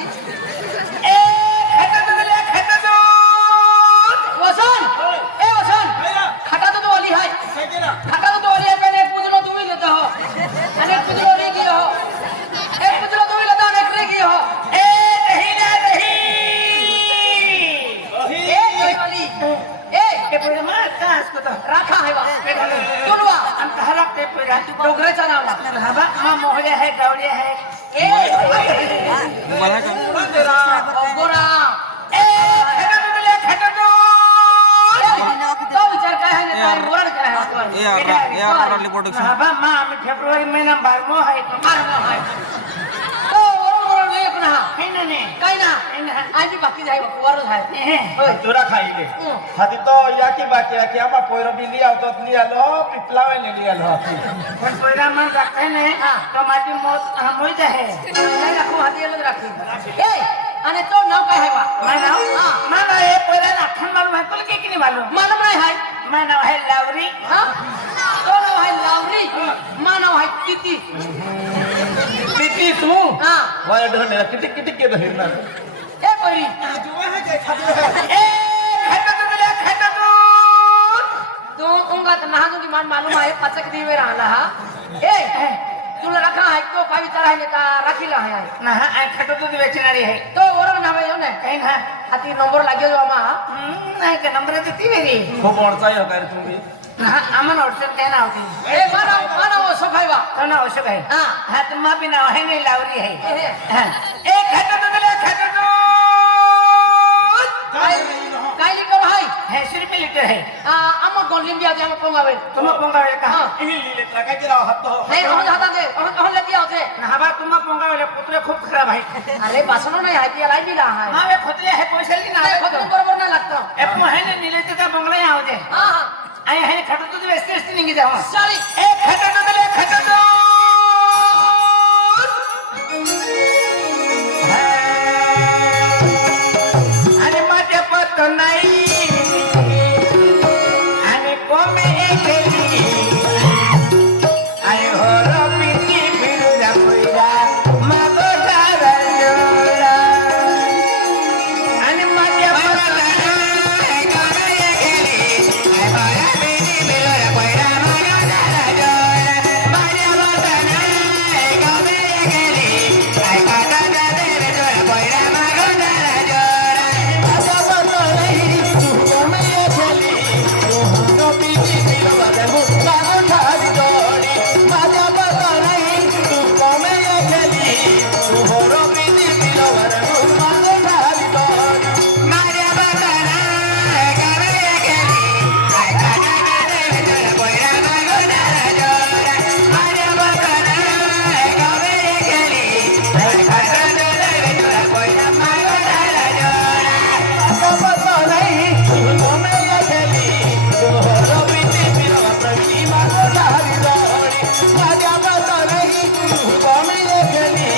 ए खाता दूध वसन ए वसन खाता दूध वाली है खाता दूध वाली है मैंने पूजलो तू ही लेता हो अने पूजलो रे की हो एक पूजलो तू ही लेता हो एक रे की हो ए नहीं ना नहीं ए कोई वाली ए पूरा मार कास को तो रखा है वा तुलवा अंत हरक ते पूरा डोगरेचा नाव हवा मा मोहले है गवले है ए मला का गोरा ए खाता दूध तो विचार काय आहे ना मोरड काय आहे ए आर प्रोडक्शन हवा मा आम्ही फेब्रुवारी महिना 12 आहे 12 आहे तो वरून नाही पण हा काही ना आजी बाकी जाय वरच आहे तुरा खाईले हाती तो याकी बाकी याकी आमा पोयरो बी लिया तो लिया लो पिपलावे ने लिया लो पण पहिला मन राखते नाही तो माझी मोज मोज आहे नाही राखू हाती येलं राखी ए आणि तो नाव काय आहे बा माझं नाव हां माझं हे पहिला अखंड मालूम आहे तुला की नाही मालूम मालूम नाही आहे माझं नाव आहे लावरी हां तो नाव आहे लावरी माझं नाव आहे किती किती तू हां वाया ढोने किती किती के धरना ए परी ए खाता तू तू उंगात नहाजू की मान मालूम आहे पचक दिवे राहला हा ए तुला रखा आहे तो काय विचार आहे का राखीला आहे ना हा खाता दूध वेचणारी आहे तो वरून नाव आहे ना काही ना हाती नंबर लागेल आम्हा नाही का नंबर ती वेगळी खूप ओळचा आहे काय तुम्ही हा आम्हाला अडचण काय नाव ते ए माना अशोक आहे बा तो नाव अशोक आहे हा हा तुम्हा बी नाव आहे नाही लावली आहे ए खाता दूध काय लिटर आहे 80 रुपये लिटर आहे आम्हा कोण लिंबी आते आम्हा पोंगावे तुम्हा पोंगावे का इही लिहिले काय की राव हात नाही रोज हातात दे रोज लेती होते ना बा तुम्हा पोंगावे कुत्रे खूप खराब आहे अरे बासनो नाही आहे ती लाई दिला आहे ना वे खोतले आहे पैसे ली ना खोतले बरोबर नाही लागतो ए आहे निले ते बंगला या होते हां हां आई आहे खाता दूध वेस्टे वेस्टे निघी जावा चाली ए खाता दूध आणि माझ्या पत नाही आणि कोमे गेली आई हो रपिती फिरुरा पुरा मागो दारा जोडा आणि माझ्या पत नाही कोमे गेली आई हो रपिती फिरुरा पुरा मागो दारा जोडा माझ्या पत नाही कोमे गेली आई काटा दारे जोडा पुरा मागो दारा जोडा माझ्या पत नाही कोमे गेली रपिती फिरुरा पुरा मागो दारा जोडा माझ्या पत नाही कोमे गेली रपिती फिरुरा पुरा मागो दारा जोडा माझ्या पत नाही कोमे गेली आई काटा दारे जोडा पुरा मागो दारा जोडा माझ्या पत नाही कोमे गेली आई काटा दारे जोडा पुरा मागो दारा जोडा माझ्या पत नाही कोमे गेली रपिती फिरुरा प्रवी मागो दारा जोडा माझ्या पत नाही कोमे गेली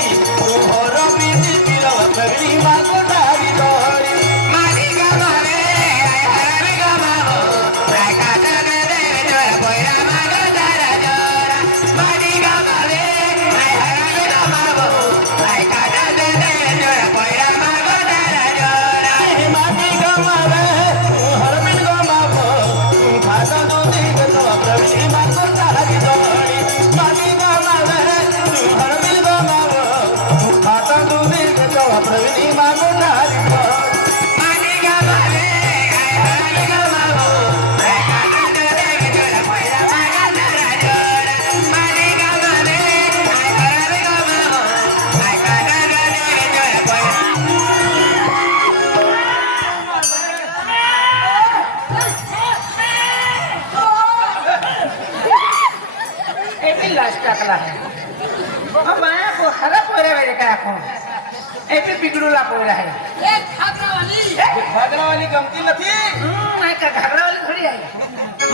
रपिती फिरुरा प्रवी मागो दारा जोडा मारी गमावे आई हरवे गमावो आई काटा दारे जोडा पुरा मागो दारा जोडा मारी गमावे आई हरवे गमावो आई काटा दारे जोडा पुरा मागो दारा जोडा मारी गमावे हरवे गमावो खाता दूध तो प्रवी मागो दारा जोडा मारी गमावे हरवे गमावो खाता दूध तो प्रवी मागो दारा जोडा मारी गमावे आई हरवे गमावो आई काटा दारे जोडा पुरा मागो दारा जोडा मारी गमावे आई हरवे गमावो आई काटा दारे जोडा पुरा ए भी लास्ट टाकला है अब मैं को हरा पोरे मेरे का को ए भी बिगड़ूला पोरा है ए घाघरा वाली गमती નથી मैं का घाघरा वाली थोड़ी है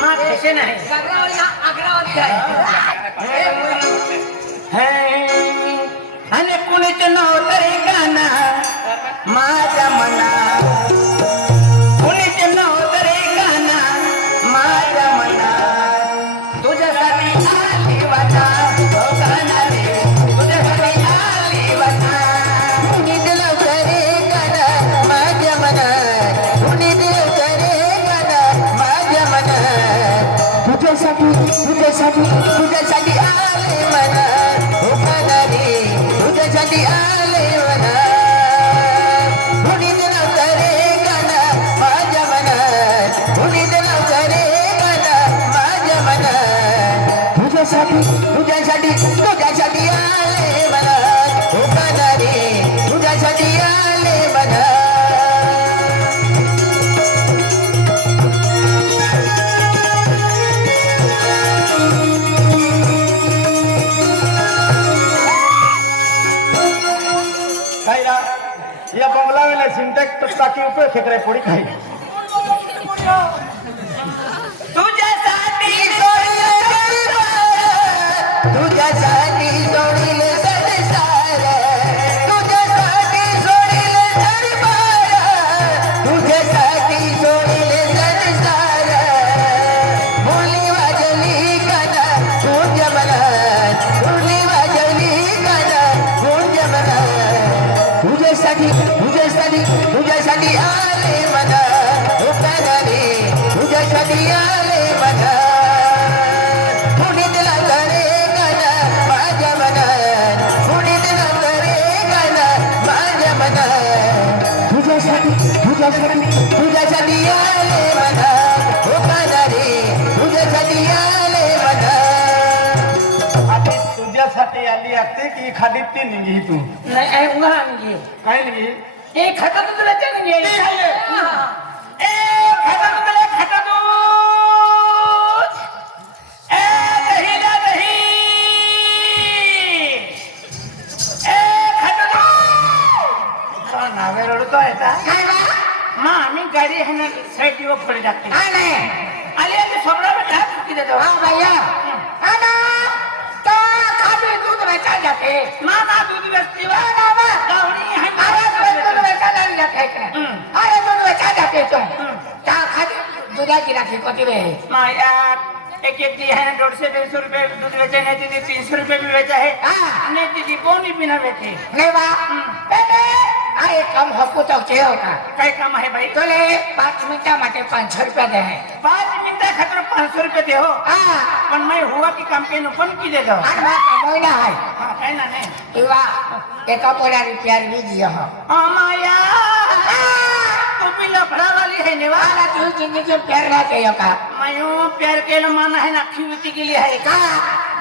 मां कैसे नहीं घाघरा वाली आगरा वाली है अने पुणित नवतरी गाना माझ्या मना पुणित नवतरी गाना माझ्या मना तुझ्यासाठी आली वाटा हो गाना रे तुझ्यासाठी आली वाटा निघलं तुझ्यासाठी आले मना उखाणारे तुझ्यासाठी आले मना कुणीच नव्हतं रे गाणं माझ्या मनात कुणीच नव्हतं रे गाणं माझ्या मनात तुझ्यासाठी आले मना उखाणारे तुझ्यासाठी आले मना या बंगला वेळे सिंटॅक्स टाकी उपयोग खेकडे पोळी खाई तुझ्यासाठी सोडील संसार तुझ्यासाठी सोडील दरबार तुझ्यासाठी सोडील संसार बोली वाजली गाणं तुझ्या मनात बोली वाजली गाणं तुझ्या मनात तुझ्यासाठी आले मना उखाणारे तुझ्यासाठी आले मना कुणीच नव्हतं रे गाणं माझ्या मनात कुणीच नव्हतं रे गाणं माझ्या मनात तुझ्यासाठी आले मना उखाणारे तुझ्यासाठी आले मना आता तुझ्यासाठी आली असते की खाली ती निघी तू नाही उंगा म्हणजे काय निघी ए खाता दूध लेते नाही ए खाता दूध ले खाता दूध ए दही ला दही ए खाता दूध का नावे रडतो येता काय बा मा आम्ही गाडी आहे ना साईड वर पडे टाकते काय नाही आले आले सोबडा बेटा किती देतो हा भैया आना तो खाली दूध बेचा जाते ना दूध व्यक्ती वा गावडी आहे दूध बेचा जाते अरे दूध बेचा जाते तुम त्या खाली दुधाची राखी कोटी वे माया एक दी है 150-150 रुपये दूध बेचे नहीं दीदी 300 रुपये भी बेचा है नहीं दीदी कौन बिना बेचे नहीं बा बेटे अरे कम हक्कू तो चाहिए का काय काम है भाई तोले 5 मिनिटा माटे 500 रुपया दे 5 मिनिटा खातर 500 रुपये दे हो पण मैं हुआ की काम के पण की दे दो आणि बा कमोई ना है हां काय ना नहीं किंवा एका पोरा रुपया भी दिया हो माया तू भी लफड़ा वाली है नेवा आला तू जिंदगी में प्यार ना चाहिए का मयो प्यार के मन है ना खीवती के लिए है का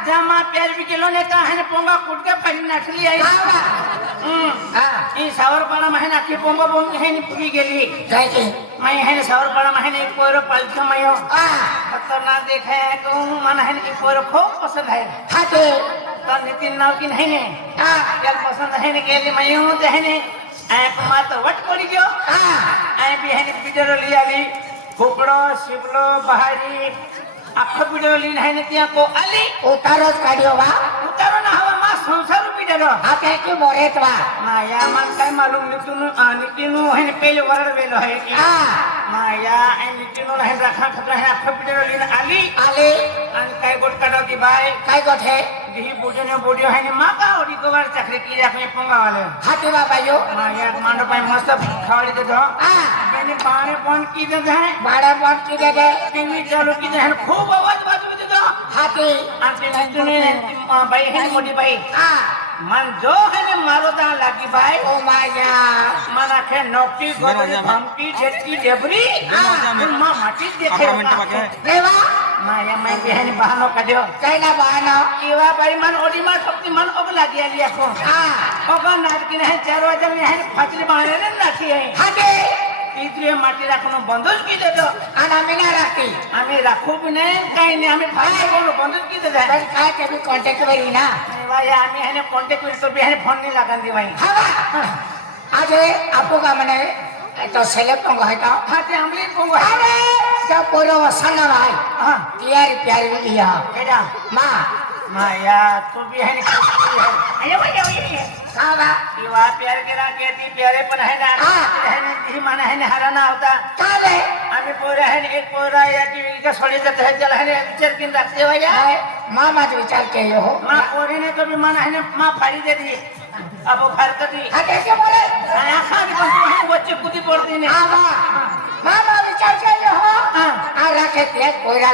जमा प्यार भी केलो ने का है पोंगा कुट के परी नाखली है हां ई सावरपाडा महिना की पोंगा पोंग है नि पुरी गेली काय की मैं है सावरपाडा महिना एक पोरो पालतो मयो हां खतरनाक देखे है कहूं मन है एक पोरो खूब पसंद है हाते तो नितिन नाव की नहीं ने हां जल पसंद है ने गेली मयो ते है ने ऐ कुमार तो वट पड़ी गयो हां ऐ भी है ने पिडरो लिया ली कुकड़ो शिवलो बहारी आखो पिडरो ली नहीं ने त्या को अली उतारोच काढियो बा उतारो ना हवा मा संसार पिडरो हाते की मोरेत बा माया मन काय मालूम नितिनु है ने पहले वरड वेलो है की हां माया ऐ नितिनु है रखा खतरा है आखो पिडरो ली आली आले आणि काय गोट काढती बाय काय गोठे दिही बुजने बोडियो है ने माका ओडी गोवार चक्री की रखने पोंगा वाले हाते बा बायो माया मांडो पाई मस्त खावड़ी दे दो हां मैंने पानी पॉन की दे है बाड़ा बंद की दे दे टीवी चालू की दे है खूब आवाज बाजू दे दो हाथी आंटी नितिनु ने भाई है मोटी भाई हां मन जो है ने मारो दा लागी भाई ओ माया मन आखे नौकरी गोदरी धमकी जेटकी डेबरी मां माटी देखे देवा माया मैं बहन बहनो कड्यो कैना बहाना केवा भाई मन ओडी मा शक्ति मन ओग लागी आली आखो हां ओगा नाद की नहीं 4 बजे में है फचली बाणे ने नाखी है हाथे इतरे माटी राखनो बंदूक की दे दो आना मिना राखी आम्ही राखू भी नाही काही नाही आम्ही फाय बोलू बंदूक की दे दे पण काय ते भी कांटेक्ट वरी ना भाई आम्ही है कांटेक्ट करतो भी है फोन नहीं लागन दी भाई हवा आज आपको का मने तो सेलेक्ट होगा है तो हां ते आमली कोंगो अरे तो पोरो वसना भाई हां प्यार प्यार भी लिया केडा मां माया तू भी है आयो आयो कावा दिवा प्यार केला केती प्यारे पण है ना है ने ती मन है ने हराना होता काले आम्ही पोरा है एक पोरा या की का सोडे जात है चल है ने विचार किन रखते हो या मां माझ विचार के हो मां पोरी ने तो भी मन है ने मां फाड़ी दे दी अब फाड़ दी हाथे के बोले आया खाली पण तू है बच्चे कुदी पड़ती ने आवा मां विचार के हो आ राखे ते कोइरा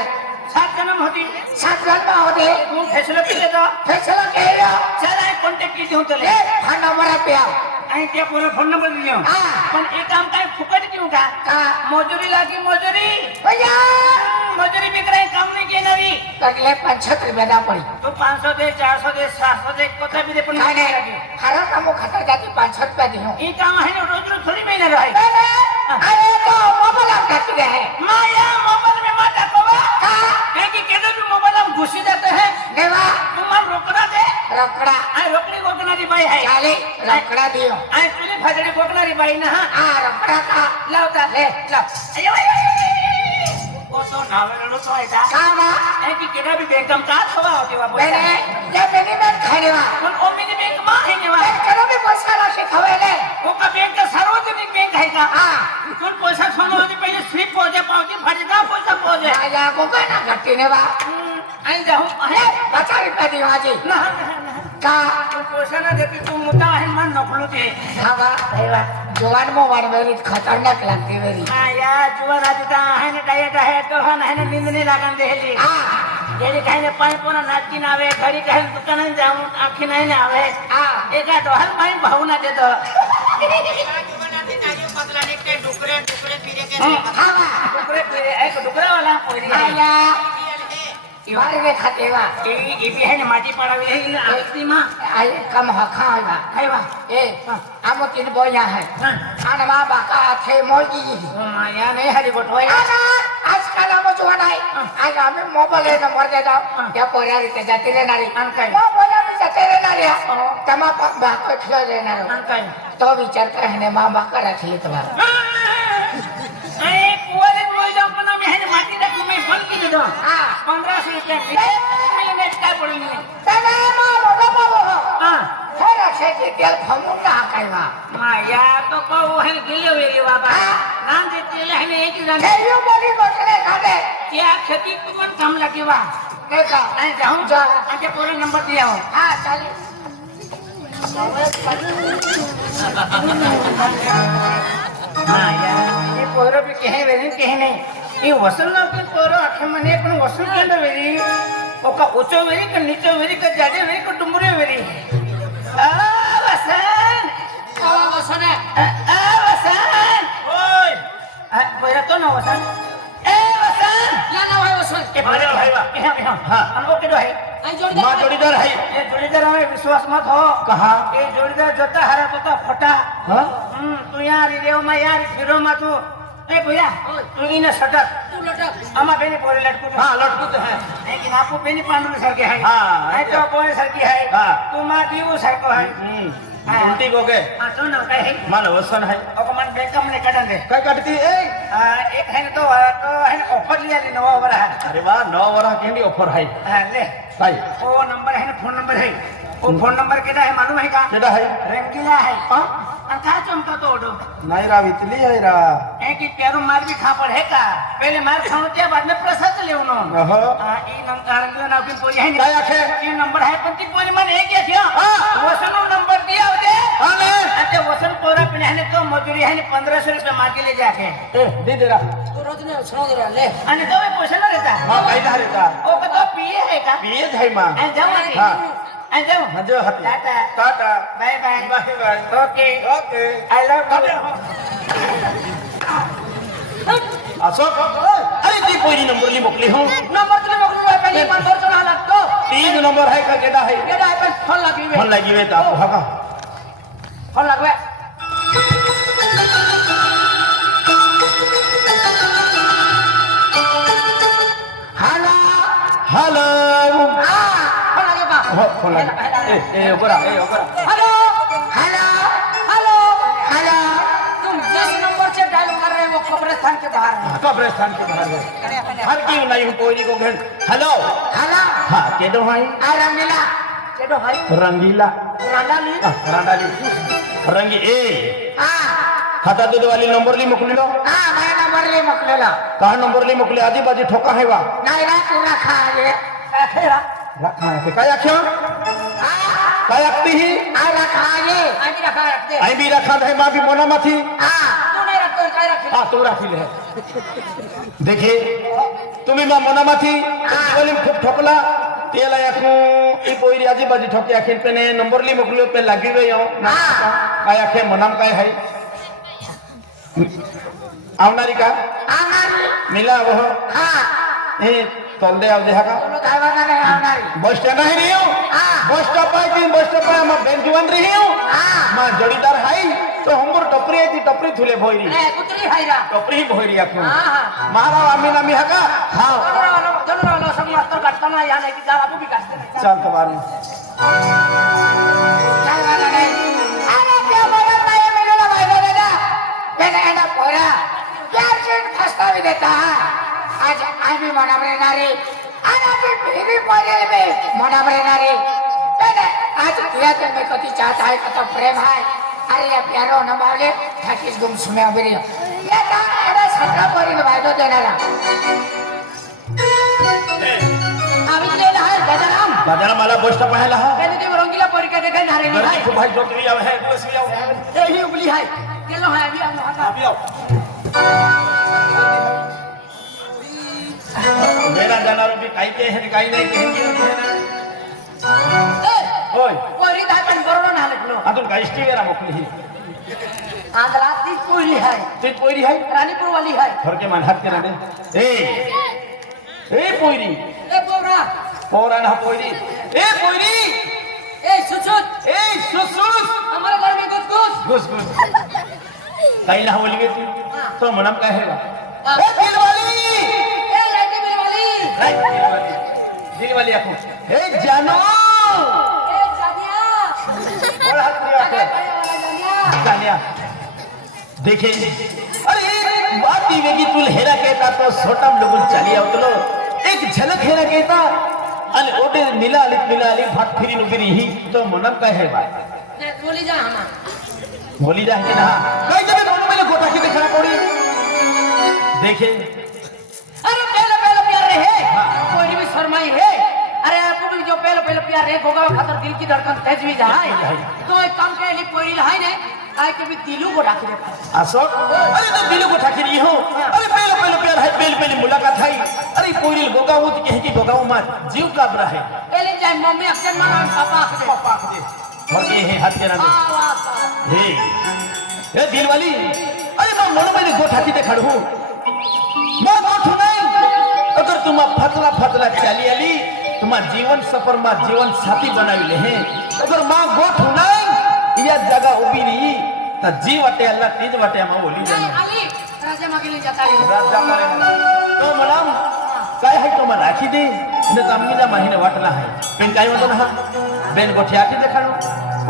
साथ जन्म होती 7 जन्म होते तू फैसला पिले तो फैसला केलं चला कॉन्टॅक्ट किती होतं ए हा नंबर पे आओ आणि त्या पोरं फोन नंबर दिले हा पण एक काम काय फुकट देऊ का का मजुरी लागी मजुरी भैया मजुरी बी करायला काम नाही घेणारी तकले 75 रुपये दा पड़ी तो 500 दे 400 दे 700 दे कोथा बी दे पण काय नाही नाही लागे हरा काम खाता जाती 500 रुपये दियो हे काम आहे ना रोज रोज थोडी महिना राहील अरे तो मोबाइल काट रहे हैं माया मोबाइल में मत आवा का है कि केदो भी मोबाइल हम घुसी जाते हैं देवा तुम्हार रोकड़ा दे रखड़ा आई रोकड़ी गोकनारी बाई है चाले रखड़ा दियो आई चुली फजड़ी गोकनारी बाई ना आ रखड़ा का लावता ले लो अयो ओ तो नावे रडो तो आयता कामा है कि केदा भी बैंक का थवा होती वा मैंने ये मेरी बैंक खाने वा पण ओ मिनी बैंक मा है ने वा करो भी पैसा राशि खवेले वो का बैंक का सार्वजनिक बैंक है का हां तुम पैसा सोनो होती पहले स्लिप हो जाए पावती फट जा पैसा हो जाए राजा को कहना घट्टी ने वा आई जाऊं ए 50 रुपये दियो आजी ना का तुम पैसा ना देती तुम मुद्दा है मन नखलो थे खावा देवा जवान मोबाइल मेरी खतरनाक लगती मेरी हां यार जुवान आती ता है ने डायट है तो है ने नींद नहीं लागन देली हां जेडी काही पाणी पुन्हा नाचकी नावे घरी काही दुकानात जाऊन आखी नाही ना आवे हां एका डोहाल पाणी भावना देतो खावा डुकरे फिरे एक डुकरावाला पोरी आहे. आया बार में खाते वा ए बी आहे ना माटी पाडावी आहे ना आरती मा आई कम हखा आया आहे वा ए आमो तीन बोया है आना मा बाका थे मोगी या नाही हरी गोठवाय आना आजकाल आमो जवान आहे आज आम्ही मोबाईल नंबर दे जाऊ या पोऱ्या रीते जाते रे नारी काय? मोबाईल में जाते रे नारी तमा बाको ठेव देणार काय तो विचार कहने मा बाका रखली तो ए कुवारे बोल जाऊ पण आम्ही आहे ना माटी टाकू मी फोन केली तो हां 1500 रुपये महिने काय पडून नाही तने मा बाबा बाबा हां खैर से की तेल फमून ना कायवा माया तो पाऊ आहे गेले वेली बाबा नाम देते आहे ना एक जण केयो बोली गोठले खाले त्या खेती पण काम लागे वा देखा आणि जाऊन जा आणि पोरे नंबर दिया हो हां चालेल माया ये पोरं बी कहे वेरी कहे नाही ये वसन ना पण पोरं आखे मने पण वसन केलं वेरी ओका उचो वेरी का नीचो वेरी का जाडे वेरी का डुंबरे वेरी आ वसन आवा वसने आ वसन ओय पोरं तो ना वसन ए वसन या ना भाई वसन ए पोरं भाई वा हां आणि ओके दो है आई जोड़ीदार माँ जोड़ीदार है ये जोड़ीदार हमें विश्वास मत हो कहा ये जोड़ीदार जोता हरा तो फटा हाँ तू यार रेव मा यार फिरो मा तू ए भैया तू इन सटक तू लटक अमा बेनी पोरे लटकू हाँ लटकू तो है लेकिन आपको बेनी पांडुर सारखे आहे हाँ, नाही तो पोरे सारखी आहे हाँ. तू मा देऊ सारखो आहे उल्टी हो गए हा तो ना काय आहे मान वसन है ओको मन बेकम ने काढन दे काय काटती ए एक है तो है ऑफर लिया रे नवा वर है अरे वाह 9 वरा केंडी ऑफर है ले काय वो नंबर है ना फोन नंबर है वो फोन नंबर केदा है मालूम है का केडा है रंगीला है हाँ अंका चमका तो ओडो नहीं रा इतली है रा है कि प्यारो मार भी खा पड़े का पहले मार खाओ त्या बाद में प्रसाद ले उनो ओहो ई नंबर रंगीला नाव की कोई है नहीं काय आखे ये नंबर है पण ती कोणी मन है क्या थियो हाँ. वसनो नंबर दिया होते हाँ ले अच्छा वसन पोरा पे है तो मजूरी है 1500 रुपए मार के ले जाके ए दे दे रा तू रोज ने सुनो दे ले आणि तो पैसा ना रहता माँ काय धारे का ओ का तो पिए है का पिए है माँ आ जाओ हाँ. आ जाओ हाँ जो हती tata tata bye bye bye bye okay okay I love you Ashok अरे ती पहिली नंबर ली मोकली हूँ नंबर तुले मोकलू है पहले मन भर चला लागतो 3 नंबर है का केडा है केडा है पण फोन लगी फोन लगी वे ता हाका फोन लगवे हेलो हेलो हां फोन लगे बा हो फोन लगी ए ओकरा हेलो हेलो हेलो हेलो तुम जिस नंबर से डायल कर रहे हो वो कब्रिस्तान के बाहर है कब्रिस्तान के बाहर है हर की नहीं हूँ कोई को घेर हेलो हेलो हाँ केडो भाई आ रंगीला केडो भाई रंगीला रांडाली रांडाली रंगी ए हां खाता दूध वाली नंबर ली मोकली लो हां मैं नंबर ले मोकलेला कहा नंबर ली मोकली आधी बाजी ठोका है वा नहीं रा तू रखा है खेरा रखा है काय आख्या काय आखती ही आ रखा है आज रखा रखते आई भी रखा है माँ भी मोना माथी हां तू नहीं रखतो काय राखील हा तो राखील है देखे तुम्ही मा मनामाथी दिवाली खूप ठोकला तेला याकू ई पोईरी आजी बाजी ठोके आखिन पे ने नंबर ली मोकलो पे लागी गई हो ना काय आखे मनाम काय है आवनारी का मिला वो ए तोल दे आव दे हा का बस स्टैंड है रही हूँ बस स्टॉप है कि बस स्टॉप है मैं बैंक जीवन रही हूँ मैं जोड़ीदार हाई तो हमर टपरी है ती टपरी थुले भोईरी कुत्री हायरा टपरी ही भोईरी आखू हाँ मारा आमी नामी हा का हाँ दोनों सब मास्टर काटता ना यहाँ नहीं कि जा बाबू भी काटते नहीं चल तुम्हारी अरे क्या बोला मैं मेरे ला भाई दादा मैंने ऐसा बोला प्यार से फंसता भी देता है आज आई भी मना बने नारी अरे भी बोले में मना बने नारी मैंने आज दिया तो मैं कति चाहता है कतो प्रेम है अरे ये प्यारो न बाले ठाकिस गुम सुमे अबरी ये का ऐसा सत्रा परी में भाई दो देना ला अभी ले रहा है गजराम दादा मला बस स्टॉप है लहा पहले तो रंगीला परी का देखा नारे नहीं है भाई जो भी आवे है बस भी आओ यही उबली है चलो है अभी हम वहां अभी आओ मेरा जाना भी काई के है काई नहीं कहेंगे ओय परी दातन बरोबर ना लगलो अतुल का स्टीवेरा मोकली ही आंध्रा ती कोई है ते पोईरी है रानीपुर वाली है घर के मान हाथ के राने ए पोईरी ए बोरा पोरा ना पोईरी ए पोईरी ए सुसुत ए सुसुस हमारे घर में घुस घुस काई ना बोली तू तो मनम का है ए दिल वाली ए लाइटी मेरी वाली दिल वाली आंखों ए जानो ए जानिया और हाथ दिया अरे भैया वाला जानिया जानिया देखे अरे बात ही वेगी तुल हेरा कहता तो सोटम लोगुल चली आवतलो एक झलक हेरा कहता अन ओडे मिला अली भात फिरी नुबिरी ही तो मनम का है बात बोली जा हमा बोली जा कि ना कई जब दोनों में गोटा की देखना पड़ी देखे अरे पहले पहले प्यार रहे कोई भी शर्माई है अरे आपको भी जो पहले प्यार रहे गोगा खातर दिल की धड़कन तेज भी जाए तो एक काम के लिए कोई लहाई ने आए के भी दिलू को ढाके देखा अशोक अरे तो दिल को ठाकी रही हो अरे पहले प्यार है पहले मुलाकात है अरे कोई गोगा वो कहे कि गोगा वो मत जीव का बरा है पहले जाए मम्मी अक्सर मानो पापा दे और ये है हाथ के नाम हे ए दिल वाली अरे मैं मन में गोठा की देखड़ हूं मैं गोठू नहीं अगर तुम फतला चली आली तुम जीवन सफर में जीवन साथी बनाई ले हैं अगर मां गोठू नहीं या जगह उबी नहीं तो जी वटे अल्लाह तीज वटे मां बोली जाने अली राजा मागे ले जाता है राजा करे तो मनाम काय है तो मैं राखी दे ने तम्मी ना महीने वाटला है पेन काय होतो ना बेन गोठिया की देखड़ो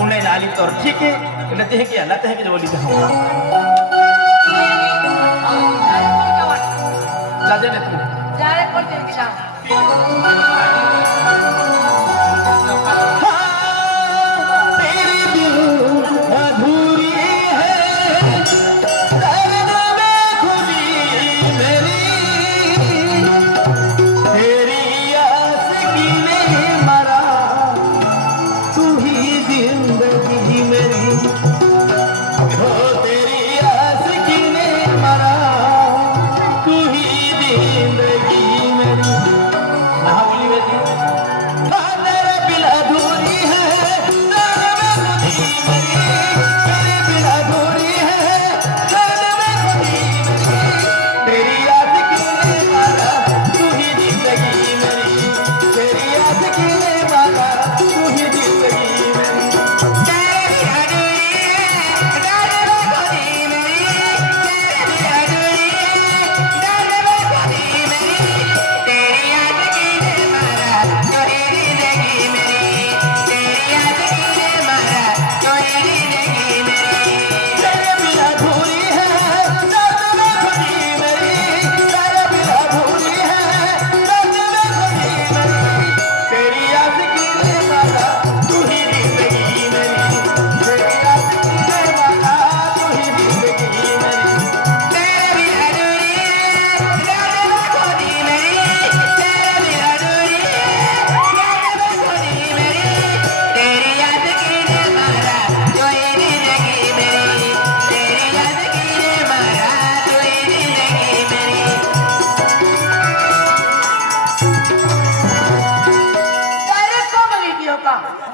उन्हें नाली तो ठीक है એટલે તે કે અલ્લાહ તે કે બોલી દે જાજે ને તું जारे कोई दिन की तेरी दिल अधूरी है दर्द में खुदी मेरी तेरी आशिकी ने मरा तू ही जिंदगी मेरी हो तेरी आशिकी ने मरा तू ही जिंदगी मेरी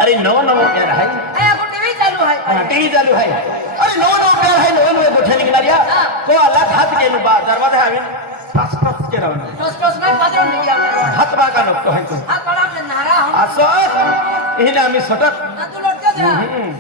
अरे नवा नवा प्यार आहे टीव्ही चालू आहे टीव्ही चालू आहे अरे नवा नवा प्यार आहे नवे नवे गोठ्या निघणार या को आला हात गेलो बा दरवाजा हवे पाच पाच केला नाही पात्र नाही आपल्याला हात बाका नको आहे तू हा पडा आपले नारा हो असं हे ना आम्ही सटक तू लोटतो जरा हम्म.